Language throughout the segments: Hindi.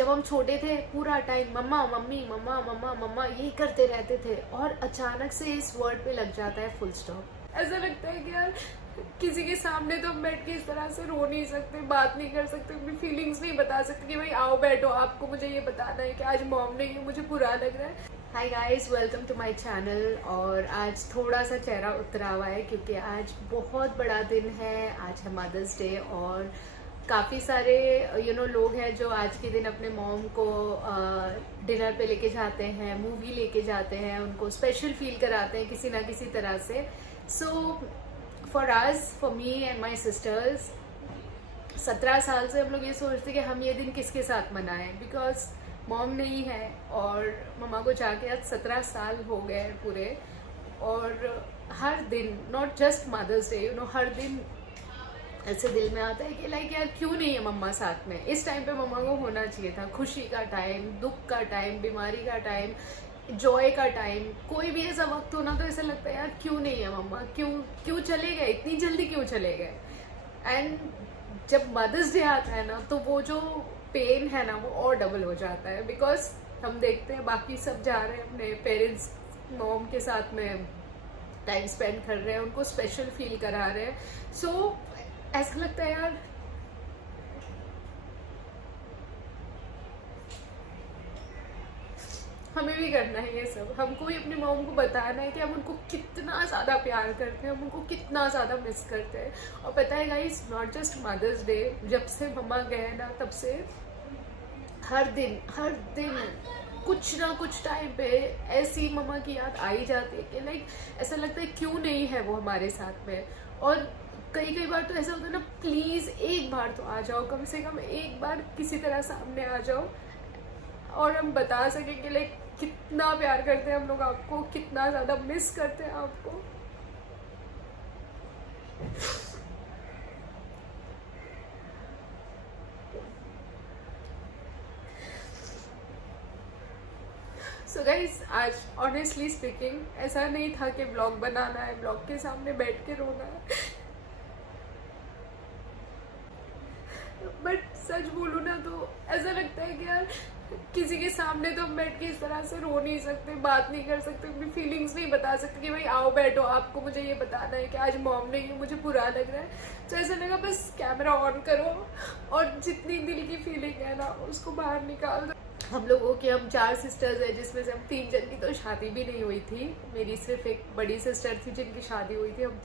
जब हम छोटे थे पूरा टाइम मम्मा मम्मी मम्मा मम्मा मम्मा यही करते रहते थे, और अचानक से इस वर्ड पे लग जाता है फुल स्टॉप। ऐसा लगता है कि यार किसी के सामने तो हम बैठ के इस तरह से रो नहीं सकते, बात नहीं कर सकते, अपनी फीलिंग्स नहीं बता सकते कि भाई आओ बैठो आपको मुझे ये बताना है कि आज मॉम नहीं है, मुझे बुरा लग रहा है। Hi guys, welcome to my channel. और आज थोड़ा सा चेहरा उतरा हुआ है क्योंकि आज बहुत बड़ा दिन है, आज है मदर्स डे। और काफ़ी सारे लोग हैं जो आज के दिन अपने मॉम को डिनर पे लेके जाते हैं, मूवी लेके जाते हैं, उनको स्पेशल फील कराते हैं किसी ना किसी तरह से। So for us, for me and my sisters, 17 साल से हम लोग ये सोचते कि हम ये दिन किसके साथ मनाएं, बिकॉज मॉम नहीं है और मम्मा को जाके आज 17 साल हो गए हैं पूरे। और हर दिन, नॉट जस्ट मदर्स डे, हर दिन ऐसे दिल में आता है कि लाइक यार क्यों नहीं है मम्मा साथ में। इस टाइम पे मम्मा को होना चाहिए था, खुशी का टाइम, दुख का टाइम, बीमारी का टाइम, जॉय का टाइम, कोई भी ऐसा वक्त हो ना तो ऐसा लगता है यार क्यों नहीं है मम्मा, क्यों चले गए, इतनी जल्दी क्यों चले गए। एंड जब मदर्स डे आता है ना तो वो जो पेन है ना वो और डबल हो जाता है, बिकॉज हम देखते हैं बाकी सब जा रहे हैं अपने पेरेंट्स मॉम के साथ में टाइम स्पेंड कर रहे हैं, उनको स्पेशल फील करा रहे हैं। सो ऐसा लगता है यार हमें भी करना है ये सब, हमको भी अपनी मॉम को बताना है कि हम उनको कितना ज़्यादा प्यार करते हैं, हम उनको कितना ज़्यादा मिस करते हैं। और पता है guys, not just mother's day, जब से मम्मा गए ना तब से हर दिन कुछ ना कुछ टाइम पे ऐसी मम्मा की याद आई जाती है कि लाइक ऐसा लगता है क्यों नहीं है वो हमारे साथ में। और कई बार तो ऐसा होता है ना, प्लीज़ एक बार तो आ जाओ, कम से कम एक बार किसी तरह सामने आ जाओ और हम बता सकें कि लाइक कितना प्यार करते हैं हम लोग आपको, कितना ज़्यादा मिस करते हैं आपको। सो गाइज, आज ऑनेस्टली स्पीकिंग ऐसा नहीं था कि ब्लॉग बनाना है, ब्लॉग के सामने बैठ के रोना है। बट सच बोलूँ ना तो ऐसा लगता है कि यार किसी के सामने तो हम बैठ के इस तरह से रो नहीं सकते, बात नहीं कर सकते, अपनी फीलिंग्स नहीं बता सकते कि भाई आओ बैठो आपको मुझे ये बताना है कि आज मॉम नहीं है, मुझे बुरा लग रहा है। तो ऐसा लगा बस कैमरा ऑन करो और जितनी दिल की फीलिंग है ना उसको बाहर निकाल दो। हम लोगों की, हम 4 सिस्टर्स हैं जिसमें से हम 3 जन की तो शादी भी नहीं हुई थी। मेरी सिर्फ एक बड़ी सिस्टर थी जिनकी शादी हुई थी, हम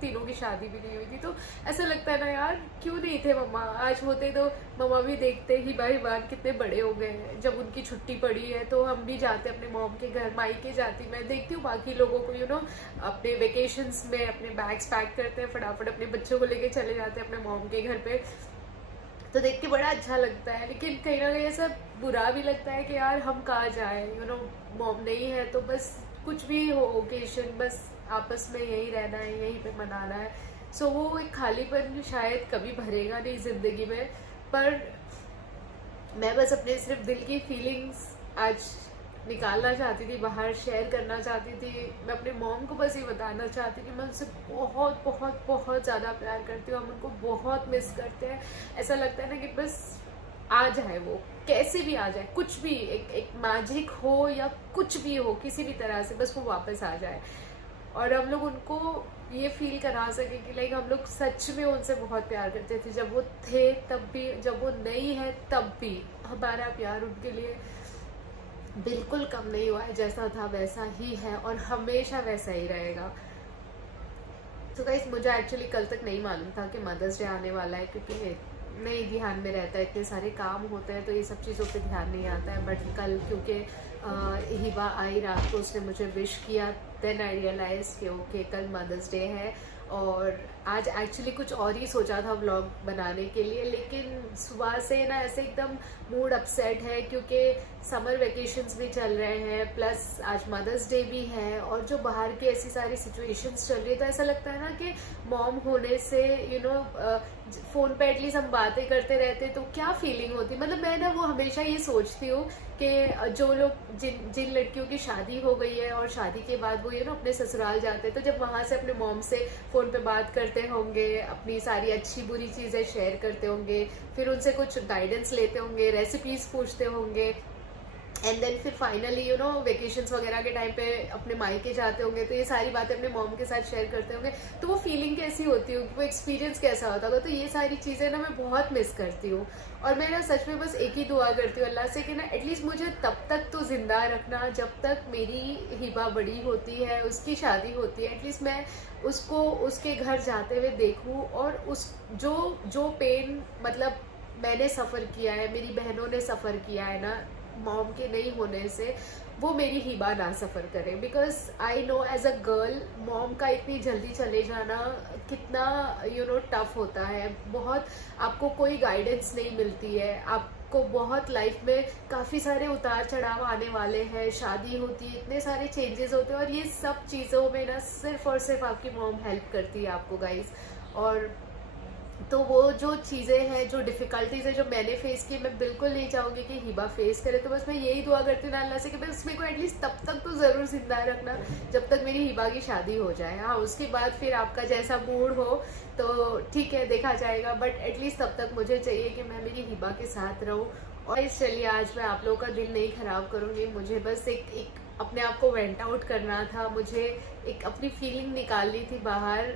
तीनों की शादी भी नहीं हुई थी। तो ऐसा लगता है ना यार क्यों नहीं थे मम्मा, आज होते तो मम्मा भी देखते ही भाई बात कितने बड़े हो गए हैं। जब उनकी छुट्टी पड़ी है तो हम भी जाते अपने मॉम के घर, मायके जाती। मैं देखती हूँ बाकी लोगों को अपने वेकेशंस में अपने बैग्स पैक करते हैं, फटाफट अपने बच्चों को लेके चले जाते हैं अपने मॉम के घर पे, तो देख के बड़ा अच्छा लगता है। लेकिन कहीं ना कहीं ऐसा बुरा भी लगता है कि यार हम कहाँ जाए, मॉम नहीं है तो बस कुछ भी हो ओकेशन, बस आपस में यही रहना है, यहीं पे मनाना है। सो वो एक खालीपन शायद कभी भरेगा नहीं ज़िंदगी में। पर मैं बस अपने सिर्फ दिल की फीलिंग्स आज निकालना चाहती थी, बाहर शेयर करना चाहती थी। मैं अपने मॉम को बस ये बताना चाहती थी कि मैं उनसे बहुत बहुत बहुत ज़्यादा प्यार करती हूँ, हम उनको बहुत मिस करते हैं। ऐसा लगता है ना कि बस आ जाए, वो कैसे भी आ जाए, कुछ भी एक मैजिक हो या कुछ भी हो, किसी भी तरह से बस वो वापस आ जाए और हम लोग उनको ये फील करा सके कि लाइक हम लोग सच में उनसे बहुत प्यार करते थे। जब वो थे तब भी, जब वो नहीं है तब भी हमारा प्यार उनके लिए बिल्कुल कम नहीं हुआ है, जैसा था वैसा ही है और हमेशा वैसा ही रहेगा। तो गाइस, मुझे एक्चुअली कल तक नहीं मालूम था कि मदर्स डे आने वाला है, क्योंकि नहीं ध्यान में रहता है, इतने सारे काम होते हैं तो ये सब चीज़ों पे ध्यान नहीं आता है। बट कल क्योंकि हिबा आई रात को, उसने मुझे विश किया, देन आई रियलाइज कि ओके कल मदर्स डे है। और आज एक्चुअली कुछ और ही सोचा था व्लॉग बनाने के लिए, लेकिन सुबह से ना ऐसे एकदम मूड अपसेट है क्योंकि समर वेकेशंस भी चल रहे हैं, प्लस आज मदर्स डे भी है और जो बाहर की ऐसी सारी सिचुएशंस चल रही है, तो ऐसा लगता है ना कि मॉम होने से फोन पे एटलीस्ट हम बातें करते रहते तो क्या फीलिंग होती। मतलब मैं ना वो हमेशा ये सोचती हूँ कि जो लोग जिन जिन लड़कियों की शादी हो गई है और शादी के बाद वो ये ना अपने ससुराल जाते हैं, तो जब वहाँ से अपने मॉम से फ़ोन पे बात करते होंगे, अपनी सारी अच्छी बुरी चीज़ें शेयर करते होंगे, फिर उनसे कुछ गाइडेंस लेते होंगे, रेसिपीज़ पूछते होंगे, एंड देन फिर फाइनली वेकेशंस वगैरह के टाइम पे अपने मायके जाते होंगे, तो ये सारी बातें अपने मॉम के साथ शेयर करते होंगे, तो वो फीलिंग कैसी होती होगी, वो एक्सपीरियंस कैसा होता होगा। तो ये सारी चीज़ें ना मैं बहुत मिस करती हूँ। और मैं ना सच में बस एक ही दुआ करती हूँ अल्लाह से कि ना एटलीस्ट मुझे तब तक तो जिंदा रखना जब तक मेरी हिबा बड़ी होती है, उसकी शादी होती है, एटलीस्ट मैं उसको उसके घर जाते हुए देखूँ, और उस जो जो पेन मतलब मैंने सफ़र किया है, मेरी बहनों ने सफ़र किया है ना मॉम के नहीं होने से, वो मेरी हिबा ना सफ़र करे। Because I know as a girl mom का इतनी जल्दी चले जाना कितना टफ होता है। बहुत आपको कोई गाइडेंस नहीं मिलती है, आपको बहुत लाइफ में काफ़ी सारे उतार चढ़ाव आने वाले हैं, शादी होती है, इतने सारे चेंजेस होते हैं, और ये सब चीज़ों में ना सिर्फ और सिर्फ आपकी मॉम हेल्प करती है आपको गाइज। और तो वो जो चीज़ें हैं, जो डिफ़िकल्टीज़ है जो मैंने फेस की, मैं बिल्कुल नहीं चाहूँगी कि हिबा फेस करे। तो बस मैं यही दुआ करती हूँ अल्लाह से कि बस मेरे को एटलीस्ट तब तक तो ज़रूर जिंदा रखना जब तक मेरी हिबा की शादी हो जाए। हाँ, उसके बाद फिर आपका जैसा मूड हो तो ठीक है, देखा जाएगा, बट एटलीस्ट तब तक मुझे चाहिए कि मैं मेरी हिबा के साथ रहूँ। और चलिए, आज मैं आप लोगों का दिल नहीं ख़राब करूँगी, मुझे बस एक अपने आप को वेंट आउट करना था, मुझे एक अपनी फीलिंग निकालनी थी बाहर,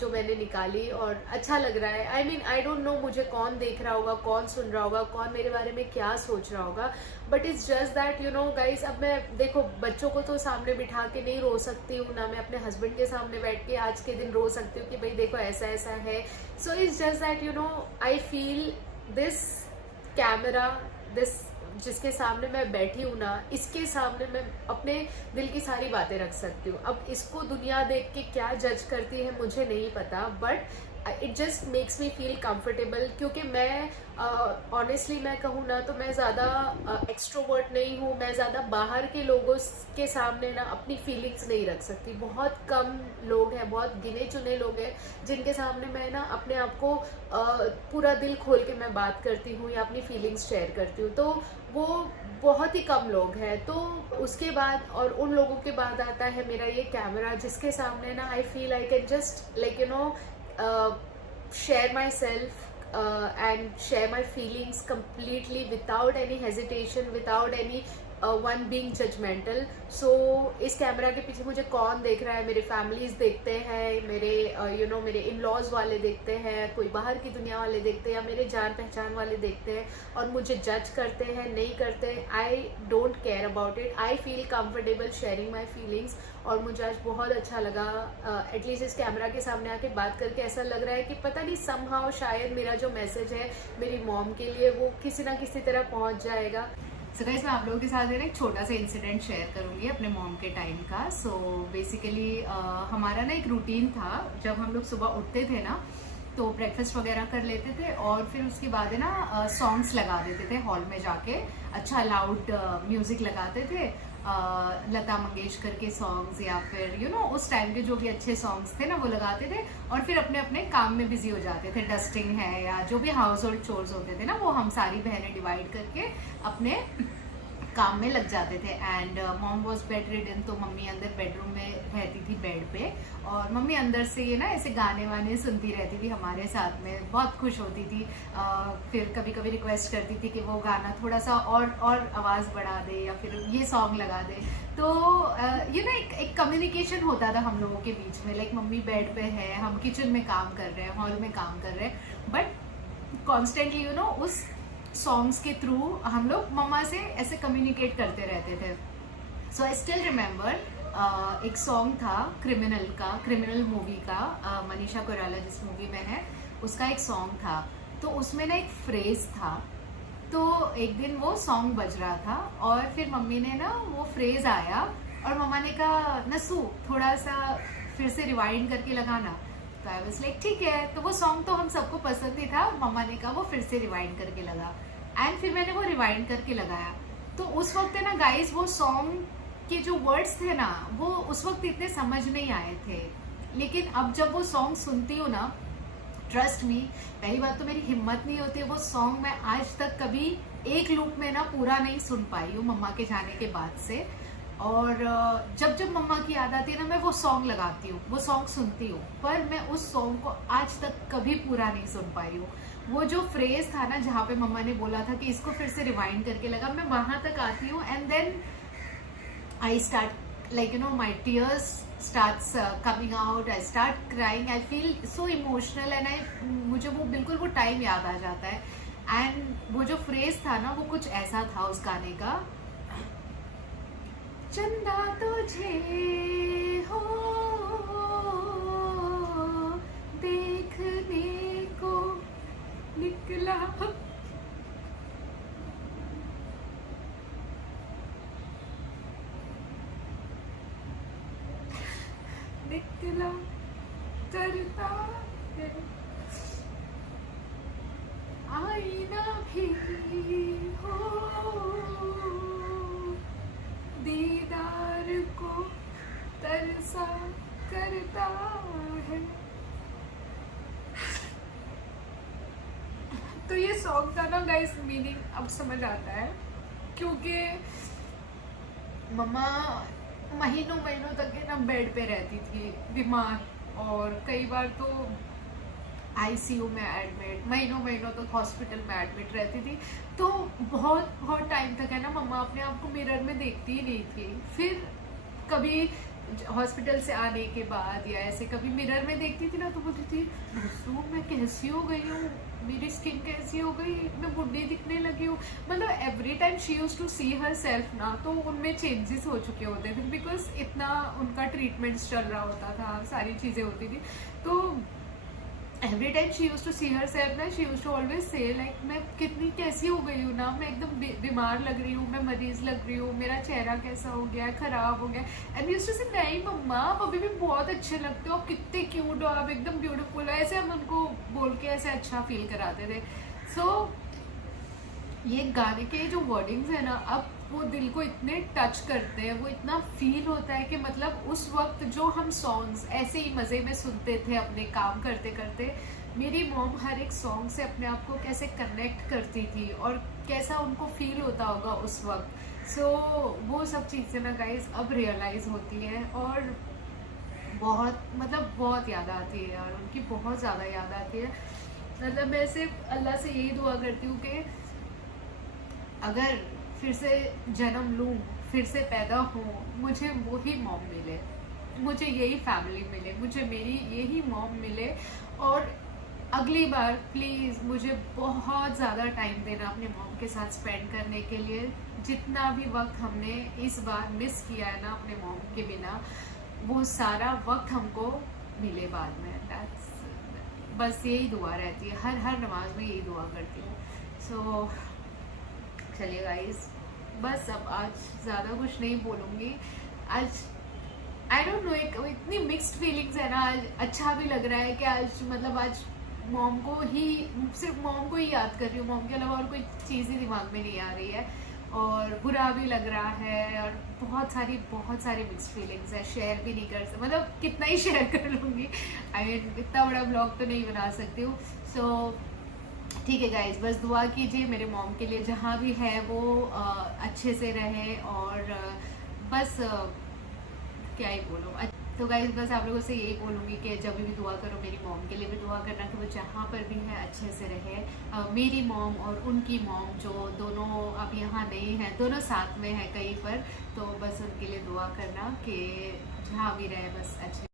जो मैंने निकाली, और अच्छा लग रहा है। I mean I don't know मुझे कौन देख रहा होगा, कौन सुन रहा होगा, कौन मेरे बारे में क्या सोच रहा होगा, but it's just that guys, अब मैं देखो बच्चों को तो सामने बिठा के नहीं रो सकती हूँ ना, मैं अपने हस्बैंड के सामने बैठ के आज के दिन रो सकती हूँ कि भाई देखो ऐसा ऐसा है। So it's just that I feel this camera, this जिसके सामने मैं बैठी हूँ ना, इसके सामने मैं अपने दिल की सारी बातें रख सकती हूँ। अब इसको दुनिया देख के क्या जज करती है मुझे नहीं पता, but it just makes me feel comfortable. क्योंकि मैं ऑनेस्टली मैं कहूँ ना तो मैं ज़्यादा एक्सट्रोवर्ट नहीं हूँ, मैं ज़्यादा बाहर के लोगों के सामने ना अपनी फीलिंग्स नहीं रख सकती। बहुत कम लोग हैं, बहुत गिने चुने लोग हैं जिनके सामने मैं ना अपने आप को पूरा दिल खोल के मैं बात करती हूँ या अपनी फीलिंग्स शेयर करती हूँ, तो वो बहुत ही कम लोग हैं। तो उसके बाद और उन लोगों के बाद आता है मेरा ये कैमरा, जिसके सामने ना I feel I can just share myself and share my feelings completely without any hesitation, without any one being judgmental. So इस कैमरा के पीछे मुझे कौन देख रहा है, मेरे फैमिलीज देखते हैं, मेरे मेरे इन लॉज वाले देखते हैं, कोई बाहर की दुनिया वाले देखते हैं, या मेरे जान पहचान वाले देखते हैं और मुझे जज करते हैं, नहीं करते, I don't care about it. I feel comfortable sharing my feelings. और मुझे आज बहुत अच्छा लगा एटलीस्ट इस कैमरा के सामने आके बात करके। ऐसा लग रहा है कि पता नहीं समहाउ शायद मेरा जो मैसेज है मेरी मॉम के लिए वो किसी ना किसी तरह पहुंच जाएगा। सो गाइस, मैं आप लोगों के साथ एक छोटा सा इंसिडेंट शेयर करूंगी अपने मॉम के टाइम का। सो बेसिकली हमारा ना एक रूटीन था, जब हम लोग सुबह उठते थे ना तो ब्रेकफास्ट वगैरह कर लेते थे और फिर उसके बाद है ना सॉन्ग्स लगा देते थे हॉल में जाके, अच्छा लाउड म्यूजिक लगाते थे, लता मंगेशकर के सॉन्ग्स या फिर उस टाइम के जो भी अच्छे सॉन्ग्स थे ना वो लगाते थे, और फिर अपने अपने काम में बिजी हो जाते थे। डस्टिंग है या जो भी हाउस होल्ड चोर्स होते थे ना, वो हम सारी बहनें डिवाइड करके अपने काम में लग जाते थे। And mom was bed ridden, तो मम्मी अंदर बेडरूम में रहती थी बेड पे, और मम्मी अंदर से ये ना ऐसे गाने वाने सुनती रहती थी हमारे साथ में, बहुत खुश होती थी। फिर कभी कभी रिक्वेस्ट करती थी कि वो गाना थोड़ा सा और आवाज़ बढ़ा दे या फिर ये सॉन्ग लगा दे। तो ये ना एक कम्युनिकेशन होता था हम लोगों के बीच में, लाइक मम्मी बेड पे है, हम किचन में काम कर रहे हैं, हॉल में काम कर रहे हैं, बट कॉन्स्टेंटली उस सॉन्ग्स के थ्रू हम लोग मम्मा से ऐसे कम्युनिकेट करते रहते थे। सो आई स्टिल रिमेम्बर एक सॉन्ग था क्रिमिनल मूवी का, मनीषा कोइराला जिस मूवी में है उसका एक सॉन्ग था, तो उसमें ना एक फ्रेज था। तो एक दिन वो सॉन्ग बज रहा था और फिर मम्मी ने ना वो फ्रेज आया और मम्मा ने कहा नसू थोड़ा सा फिर से रिवाइंड करके लगाना। तो आई वाज लाइक ठीक है। तो वो सॉन्ग तो हम सबको पसंद ही था, मम्मा ने कहा वो फिर से रिवाइंड करके लगा, एंड फिर मैंने वो रिवाइंड करके लगाया। तो उस वक्त है ना गाइज, वो सॉन्ग के जो वर्ड्स थे ना वो उस वक्त इतने समझ नहीं आए थे, लेकिन अब जब वो सॉन्ग सुनती हूँ ना ट्रस्ट मी, पहली बात तो मेरी हिम्मत नहीं होती है, वो सॉन्ग मैं आज तक कभी एक लूप में ना पूरा नहीं सुन पाई हूँ मम्मा के जाने के बाद से। और जब जब मम्मा की याद आती है ना, मैं वो सॉन्ग लगाती हूँ, वो सॉन्ग सुनती हूँ, पर मैं उस सॉन्ग को आज तक कभी पूरा नहीं सुन पाई हूँ। वो जो फ्रेज था ना जहाँ पे मम्मा ने बोला था कि इसको फिर से रिवाइंड करके लगा, मैं वहां तक आती हूँ and then I start like you know my tears starts coming out, I start crying, I feel so emotional and मुझे वो बिल्कुल वो टाइम याद आ जाता है। एंड वो जो फ्रेज था ना वो कुछ ऐसा था उस गाने का, चंदा तुझे हो देखने को निकला, निकला करता है आईना भी हो दीदार को तरसा करता है। तो ये सॉन्ग का ना गाइस मीनिंग अब समझ आता है, क्योंकि मम्मा महीनों महीनों तक है ना बेड पे रहती थी बीमार, और कई बार तो आईसीयू में एडमिट, महीनों महीनों तक हॉस्पिटल में एडमिट रहती थी। तो बहुत बहुत टाइम तक है ना मम्मा अपने आप को मिरर में देखती ही नहीं थी। फिर कभी हॉस्पिटल से आने के बाद या ऐसे कभी मिरर में देखती थी ना तो बोलती थी दोस्तों मैं कैसी हो गई हूँ, मेरी स्किन कैसी हो गई, मैं बुढ़ी दिखने लगी हूँ। मतलब every time she used to see herself ना, तो उनमें चेंजेस हो चुके होते थे बिकॉज इतना उनका ट्रीटमेंट्स चल रहा होता था, सारी चीज़ें होती थी। तो every time she used to see herself ना, she used to always say like मैं कितनी कैसी हो गई हूँ ना, मैं एकदम बीमार लग रही हूँ, मैं मरीज लग रही हूँ, मेरा चेहरा कैसा हो गया, खराब हो गया। एंड यूज्ड टू से नहीं मम्मा आप अभी भी बहुत अच्छे लगते हो, आप कितने क्यूट हो, आप एकदम ब्यूटीफुल हो, ऐसे हम उनको बोल के ऐसे अच्छा फील कराते थे। सो ये गाने के जो वर्डिंग्स है ना, अब वो दिल को इतने टच करते हैं, वो इतना फील होता है कि मतलब उस वक्त जो हम सॉन्ग्स ऐसे ही मज़े में सुनते थे अपने काम करते करते, मेरी मॉम हर एक सॉन्ग से अपने आप को कैसे कनेक्ट करती थी और कैसा उनको फील होता होगा उस वक्त। सो वो सब चीज़ें ना गाइस अब रियलाइज़ होती है और बहुत मतलब बहुत याद आती है यार, उनकी बहुत ज़्यादा याद आती है। मतलब मैं सिर्फ अल्लाह से यही दुआ करती हूँ कि अगर फिर से जन्म लूँ, फिर से पैदा हूँ, मुझे वही मॉम मिले, मुझे यही फैमिली मिले, मुझे मेरी यही मॉम मिले। और अगली बार प्लीज़ मुझे बहुत ज़्यादा टाइम देना अपने मॉम के साथ स्पेंड करने के लिए। जितना भी वक्त हमने इस बार मिस किया है ना अपने मॉम के बिना, वो सारा वक्त हमको मिले बाद में। दैट्स बस यही दुआ रहती है, हर नमाज में यही दुआ करती हूँ। सो चलिए गाइस, बस अब आज ज़्यादा कुछ नहीं बोलूँगी। आज आई डोंट नो, एक इतनी मिक्स्ड फीलिंग्स है ना, आज अच्छा भी लग रहा है कि आज मतलब आज मॉम को ही, सिर्फ मॉम को ही याद कर रही हूँ, मॉम के अलावा और कोई चीज़ ही दिमाग में नहीं आ रही है, और बुरा भी लग रहा है और बहुत सारी मिक्स्ड फीलिंग्स है। शेयर भी नहीं कर सकती, मतलब कितना ही शेयर कर लूँगी, आई मीन इतना बड़ा ब्लॉग तो नहीं बना सकती हूँ। सो ठीक है गाइज, बस दुआ कीजिए मेरे मॉम के लिए, जहाँ भी है वो अच्छे से रहे। और बस क्या ही बोलूँ। तो गाइज बस आप लोगों से यही बोलूँगी कि जब भी दुआ करो मेरी मॉम के लिए भी दुआ करना कि वो जहाँ पर भी है अच्छे से रहे। मेरी मॉम और उनकी मॉम जो दोनों अब यहाँ नहीं हैं, दोनों साथ में हैं कहीं पर, तो बस उनके लिए दुआ करना कि जहाँ भी रहे बस अच्छे